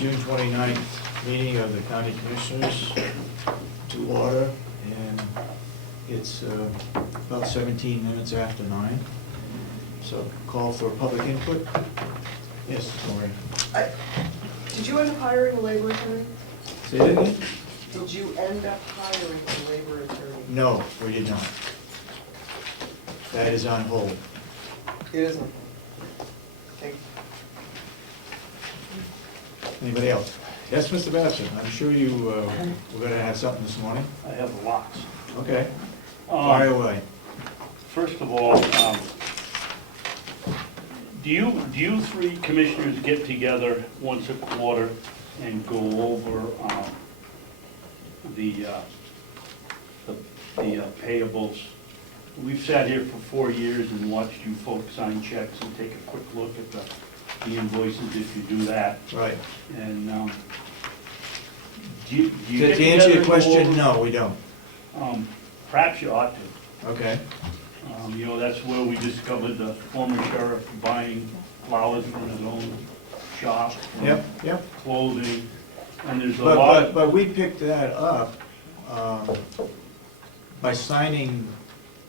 June 29th meeting of the County Commissioners to order, and it's about 17 minutes after 9. So call for public input. Yes, Maureen. Did you end up hiring a labor attorney? Say it again? Did you end up hiring a labor attorney? No, we did not. That is on hold. It isn't. Thank you. Anybody else? Yes, Mr. Babson, I'm sure you were going to have something this morning. I have lots. Okay, fire away. First of all, do you three commissioners get together once a quarter and go over the payables? We've sat here for 4 years and watched you folks sign checks and take a quick look at the invoices if you do that. Right. And do you get To answer together your and go question, over- no, we don't. Perhaps you ought to. Okay. You know, that's where we discovered the former sheriff buying flowers from his own shop. Yep, yep. Clothing, and there's a lot. But we picked that up by signing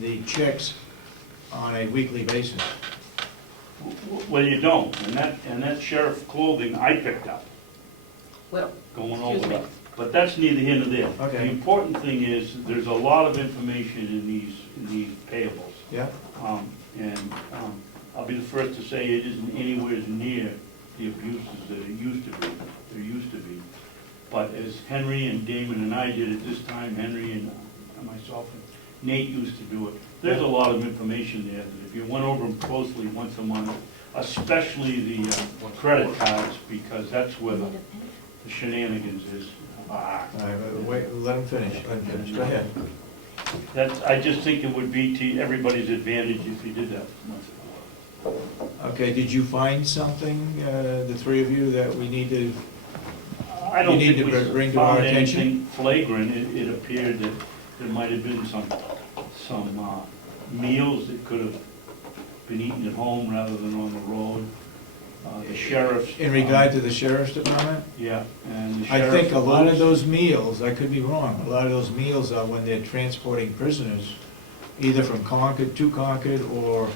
the checks on a weekly basis. Well, you don't, and that sheriff clothing I picked up, Well, going excuse over me. that. But that's neither here nor there. Okay. The important thing is, there's a lot of information in these payables. Yeah? And I'll be the first to say it isn't anywhere near the abuses that it used to be, there used to be. But as Henry and Damon and I did at this time, Henry and myself and Nate used to do it, there's a lot of information there that if you went over them closely once a month, especially the credit cards, because that's where the shenanigans is. All right, wait, let him finish, let him finish. Go ahead. I just think it would be to everybody's advantage if you did that once in a while. Okay, did you find something, the three of you, that we need to, I don't You need think to we bring to our found attention? anything flagrant. It appeared that there might have been some meals that could have been eaten at home rather than on the road. The sheriff's. in regard to the sheriff's department? Yeah, and the I sheriff's. think a lot of boots. those meals, I could be wrong, a lot of those meals are when they're transporting prisoners, either from Concord to Concord or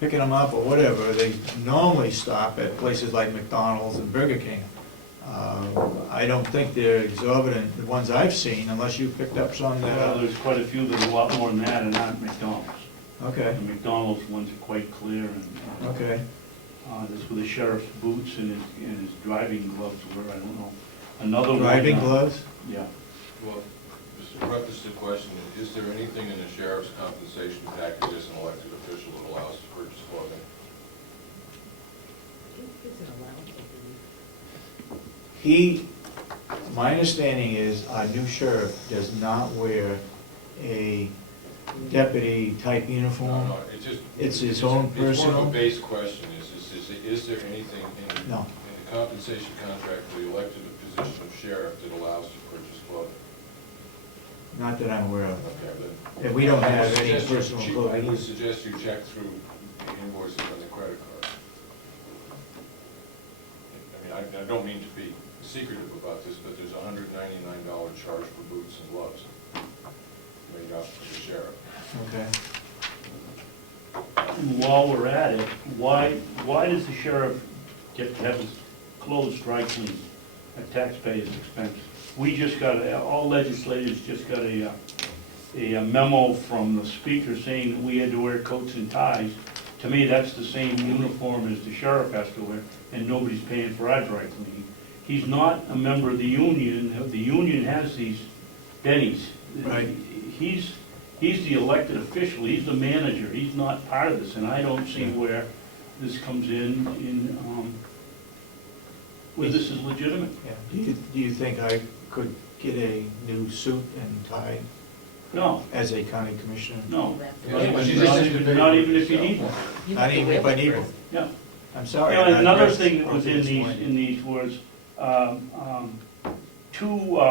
picking them up or whatever. They normally stop at places like McDonald's and Burger King. I don't think they're exorbitant, the ones I've seen, unless you picked up some that Well, are, there's quite a few that are a lot more than that and aren't McDonald's. okay, The McDonald's ones are quite clear and. okay. This with the sheriff's boots and his driving gloves were, I don't know. Another one. Driving gloves? Yeah. Well, just to preface the question, is there anything in the sheriff's compensation package as an elected official that allows to purchase clothing? He, my understanding is our new sheriff does not wear a deputy type uniform. No, it's just. It's his own It's more personal? of a base question, is there anything No. in the compensation contract for the elected position of sheriff that allows to purchase clothing? Not that I'm aware of. Okay, then. And we don't I would have any suggest you personal check- clothing. I would suggest you check through the invoices on the credit card. I mean, I don't mean to be secretive about this, but there's a $199 charge for boots and gloves made out for the sheriff. Okay. And while we're at it, why does the sheriff get to have his clothes dry cleaned at taxpayers' expense? We just got, all legislators just got a memo from the speaker saying that we had to wear coats and ties. To me, that's the same uniform as the sheriff has to wear, and nobody's paying for our dry cleaning. He's not a member of the union. The union has these bennies. Right. He's the elected official, he's the manager, he's not part of this, and I don't see where this comes in, where this is legitimate. Yeah. Do you think I could get a new suit and tie No, as a county commissioner? no. Yeah, Not but not even if you need one, Not even if I need one? yeah. I'm sorry. You know, I'm not another dressed thing that was in appropriately. these was, two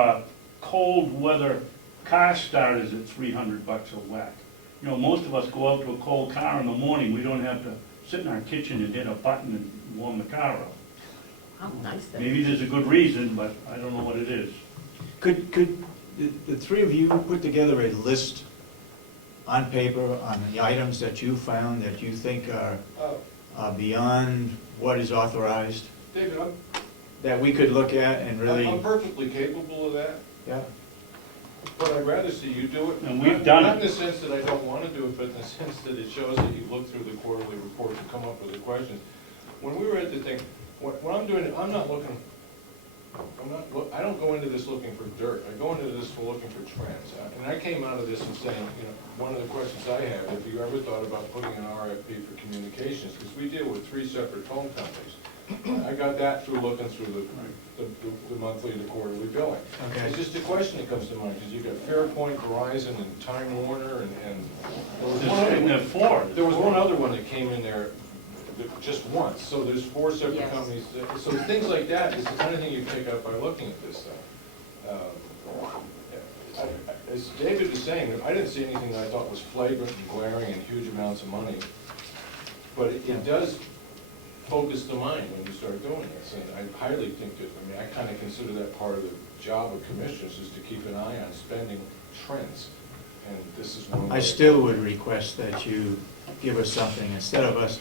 cold weather car starters at $300 a whack. You know, most of us go out to a cold car in the morning, we don't have to sit in our kitchen and hit a button and warm the car up. How nice that Maybe is. there's a good reason, but I don't know what it is. Could the three of you put together a list on paper on the items that you found that you think are beyond what is authorized, David, that we could look at and really, I'm perfectly capable of that, yeah? but I'd rather see you do it. And we've done Not it. in the sense that I don't want to do it, but in the sense that it shows that you look through the quarterly reports and come up with the questions. When we were at the thing, what I'm doing, I'm not looking, I don't go into this looking for dirt. I go into this for looking for trends. And I came out of this and saying, you know, one of the questions I have, if you ever thought about putting an RFP for communications, because we deal with 3 separate phone companies. I got that through looking through the monthly and the quarterly billing. Okay. It's just a question that comes to mind, because you've got Fairpoint, Verizon, and Time Warner, and there was one other one that came in there just once, so there's 4 separate Yes. companies. So things like that is the kind of thing you pick up by looking at this thing. As David was saying, I didn't see anything that I thought was flagrant and glaring and huge amounts of money, but it does focus the mind when you start doing this, and I highly think that, I mean, I kind of consider that part of the job of commissioners is to keep an eye on spending trends, and this is one way. I still would request that you give us something, instead of us,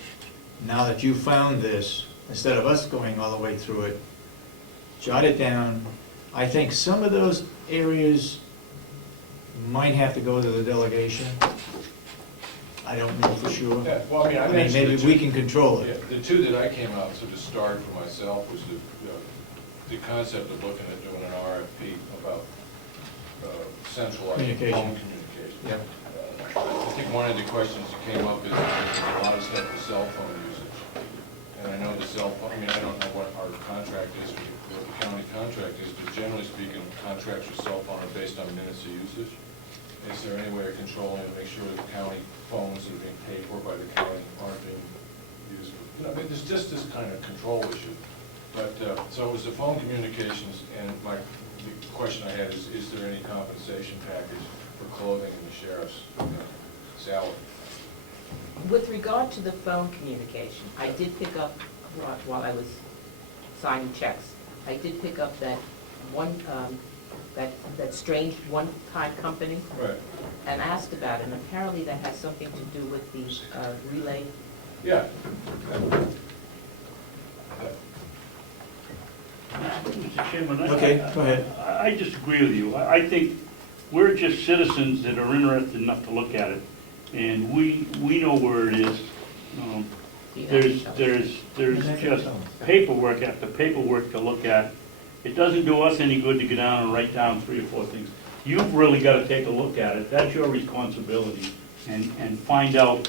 now that you found this, instead of us going all the way through it, jot it down. I think some of those areas might have to go to the delegation. I don't know for sure. Yeah, well, I mean, I I mean, mentioned maybe the we two- can control it. Yeah, the 2 that I came out to start for myself was the concept of looking at doing an RFP about centralized Communication. phone communication. Yeah. I think one of the questions that came up is a lot of stuff with cell phone usage. And I know the cell phone, I mean, I don't know what our contract is, or what the county contract is, but generally speaking, contracts with cell phone are based on minutes of usage. Is there any way of controlling to make sure that the county phones that are being paid for by the county aren't being used? You know, I mean, there's just this kind of control issue. But, so it was the phone communications, and the question I had is there any compensation package for clothing in the sheriff's salary? With regard to the phone communication, I did pick up, while I was signing checks, I did pick up that one, that strange one-time company, Right. and asked about it, and apparently that has something to do with the relay. Yeah. Mr. Chairman, Okay, go ahead. I disagree with you. I think we're just citizens that are interested enough to look at it, and we know where it is. There's just paperwork after paperwork to look at. It doesn't do us any good to go down and write down 3 or 4 things. You've really got to take a look at it. That's your responsibility, and find out.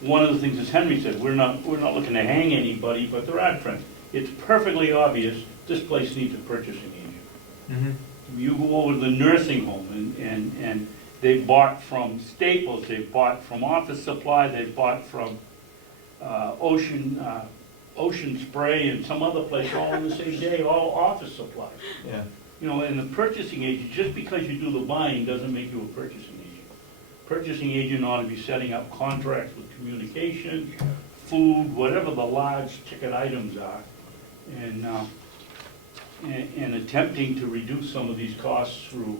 One of the things, as Henry said, we're not looking to hang anybody, but there are trends. It's perfectly obvious this place needs a purchasing agent. Mhm. You go over to the nursing home, and they bought from Staples, they bought from Office Supply, they bought from Ocean Spray and some other place, all on the same day, all office supplies. Yeah. You know, and the purchasing agent, just because you do the buying doesn't make you a purchasing agent. Purchasing agent ought to be setting up contracts with communication, food, whatever the large ticket items are, and attempting to reduce some of these costs through,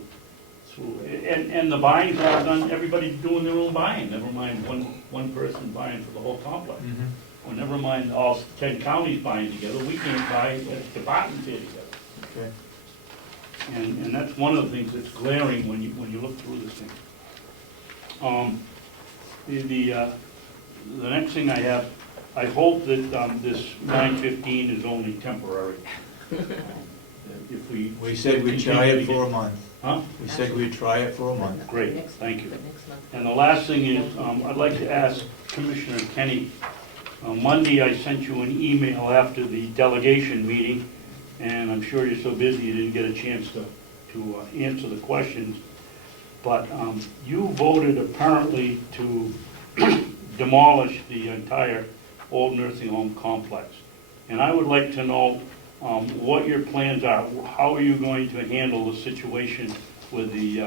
and the buying's all done, everybody's doing their own buying, never mind one person buying for the whole complex. Mhm. Or never mind all 10 counties buying together, we can't buy as departments here together. Okay. And that's one of the things that's glaring when you look through this thing. The next thing I have, I hope that this 915 is only temporary. If We said we'd try it for a month. Huh? We said we'd try it for a month. Great, Next- thank you. but next month. And the last thing is, I'd like to ask Commissioner Kenny, Monday I sent you an email after the delegation meeting, and I'm sure you're so busy you didn't get a chance to answer the questions. But you voted apparently to demolish the entire old nursing home complex. And I would like to know what your plans are. How are you going to handle the situation with the,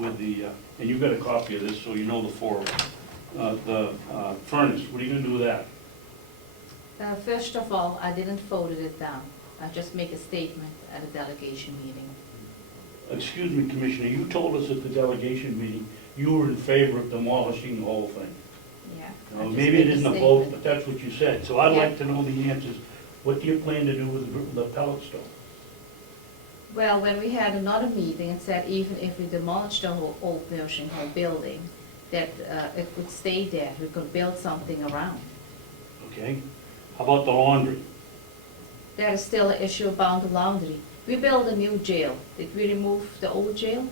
and you've got a copy of this, so you know the furnace. What are you gonna do with that? First of all, I didn't vote it down. I just make a statement at a delegation meeting. Excuse me, Commissioner, you told us at the delegation meeting, you were in favor of demolishing the whole thing. Yeah. Now, I just maybe make it isn't a statement. vote, but that's what you said. So I'd Yeah. like to know the answers. What do you plan to do with the pellet stove? Well, when we had another meeting, it said even if we demolished the whole old nursing home building, that it would stay there, we could build something around. Okay? How about the laundry? There is still an issue about the laundry. We built a new jail. Did we remove the old jail?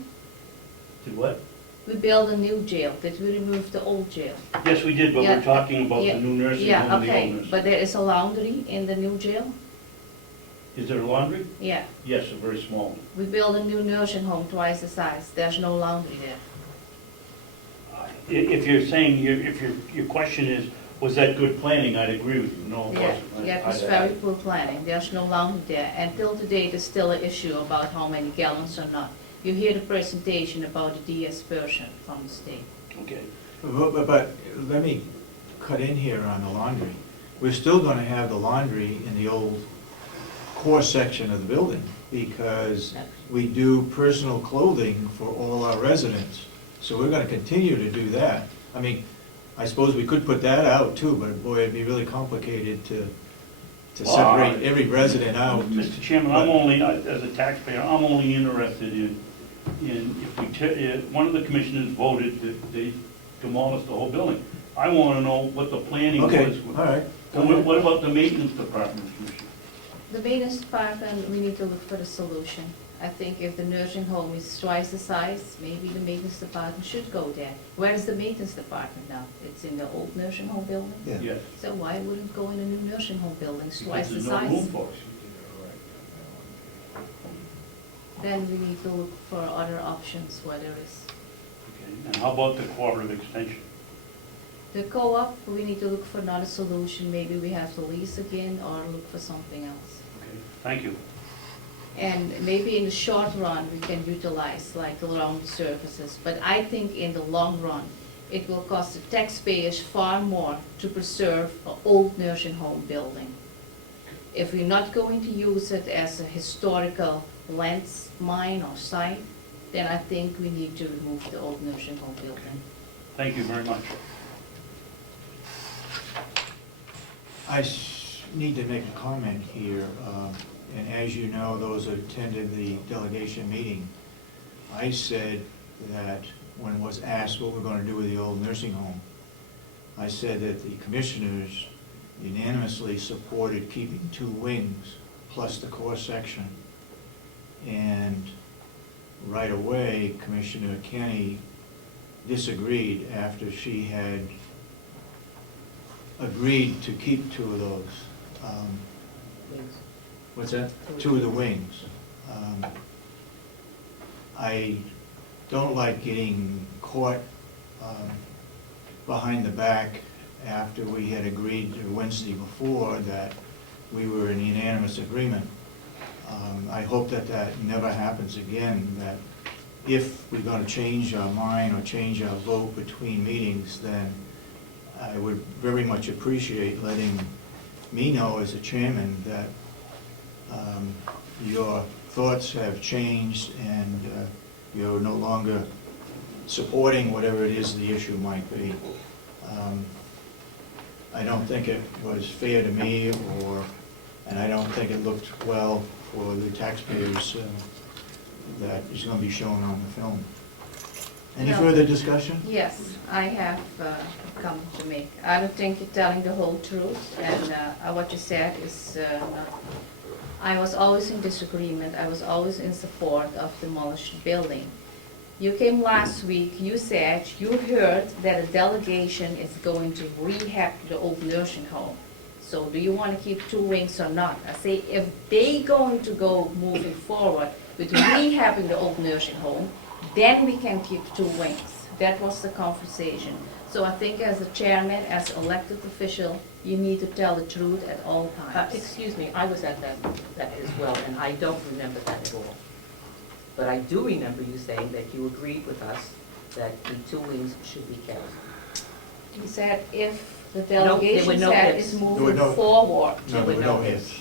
Did what? We built a new jail. Did we remove the old jail? Yes, we did, but Yeah. we're talking about Yeah. the new nursing home Yeah, and the old okay, nursing. but there is a laundry in the new jail? Is there a laundry? Yeah. Yes, a very small one. We built a new nursing home twice the size. There's no laundry there. If you're saying, if your question is, was that good planning, I'd agree with you. No, it Yeah, wasn't. yeah, it was very poor planning. There's no laundry there. Until today, there's still an issue about how many gallons or not. You hear the presentation about the dispersion from the state. Okay. But let me cut in here on the laundry. We're still gonna have the laundry in the old core section of the building, because we do personal clothing for all our residents. So we're gonna continue to do that. I mean, I suppose we could put that out too, but boy, it'd be really complicated to separate every resident out. Mr. Chairman, I'm only, as a taxpayer, I'm only interested in if we, one of the commissioners voted that they demolish the whole building. I want to know what the planning was. Okay, all right. And what about the maintenance department, Commissioner? The maintenance department, we need to look for a solution. I think if the nursing home is twice the size, maybe the maintenance department should go there. Where is the maintenance department now? It's in the old nursing home building? Yeah. Yes. So why wouldn't it go in a new nursing home building, it's Because twice the there's no room size? for it. Then we need to look for other options, where there is. Okay. And how about the cooperative extension? The co-op, we need to look for another solution. Maybe we have to lease again or look for something else. Okay, thank you. And maybe in the short run, we can utilize like the laundry services. But I think in the long run, it will cost the taxpayers far more to preserve an old nursing home building. If we're not going to use it as a historical landmine or site, then I think we need to remove the old nursing home building. Thank you very much. I need to make a comment here, and as you know, those who attended the delegation meeting, I said that when was asked what we're going to do with the old nursing home, I said that the commissioners unanimously supported keeping 2 wings plus the core section. And right away, Commissioner Kenny disagreed after she had agreed to keep 2 of those. What's that? 2 of the wings. I don't like getting caught behind the back after we had agreed the Wednesday before that we were in unanimous agreement. I hope that that never happens again, that if we're going to change our mind or change our vote between meetings, then I would very much appreciate letting me know as a chairman that your thoughts have changed and you're no longer supporting whatever it is the issue might be. I don't think it was fair to me, and I don't think it looked well for the taxpayers that is going to be shown on the film. Any No. further discussion? Yes, I have come to make. I don't think you're telling the whole truth, and what you said is not. I was always in disagreement. I was always in support of demolished building. You came last week, you said you heard that a delegation is going to rehab the old nursing home. So do you want to keep 2 wings or not? I say, if they going to go moving forward with rehabbing the old nursing home, then we can keep 2 wings. That was the conversation. So I think as a chairman, as elected official, you need to tell the truth at all times. Excuse me, I was at that as well, and I don't remember that at all. But I do remember you saying that you agreed with us that the 2 wings should be kept. He said if the there were delegation no said ifs. is There were moving no- forward. No, there were no ifs.